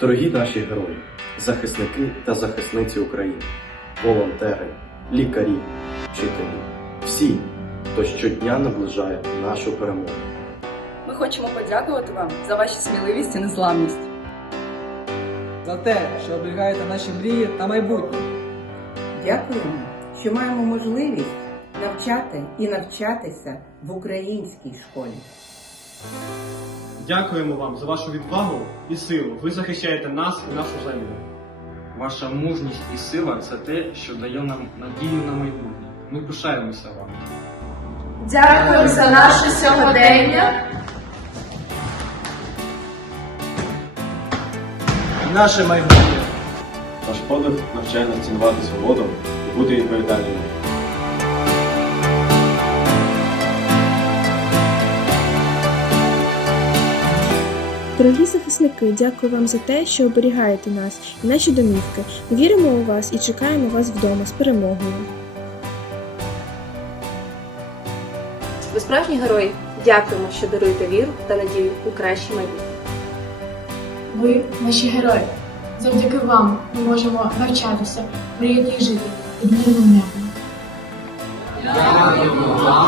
Дорогі наші герої, захисники та захисниці України, волонтери, лікарі, вчителі, всі, хто щодня наближає нашу перемогу. Ми хочемо подякувати вам за вашу сміливість і незламність. за те, що оберігаєте наші мрії та майбутнє. Дякуємо, що маємо можливість навчати і навчатися в українській школі. Дякуємо вам за вашу відвагу і силу. Ви захищаєте нас і нашу землю. Ваша мужність і сила це те, що дає нам надію на майбутнє. Ми пишаємося вам. Дякую за наше сьогодення. Наше майбутнє. Наш подих навчає нас цінувати свободу і бути відповідальними. Дорогі захисники, дякую вам за те, що оберігаєте нас і наші домівки. Ми віримо у вас і чекаємо вас вдома з перемогою. Ви справжні герої. Дякуємо, що даруєте віру та надію у краще майбутнє. Ви наші герої. Завдяки вам ми можемо навчатися, мріяти і жити під мирним небом. Дякуємо вам.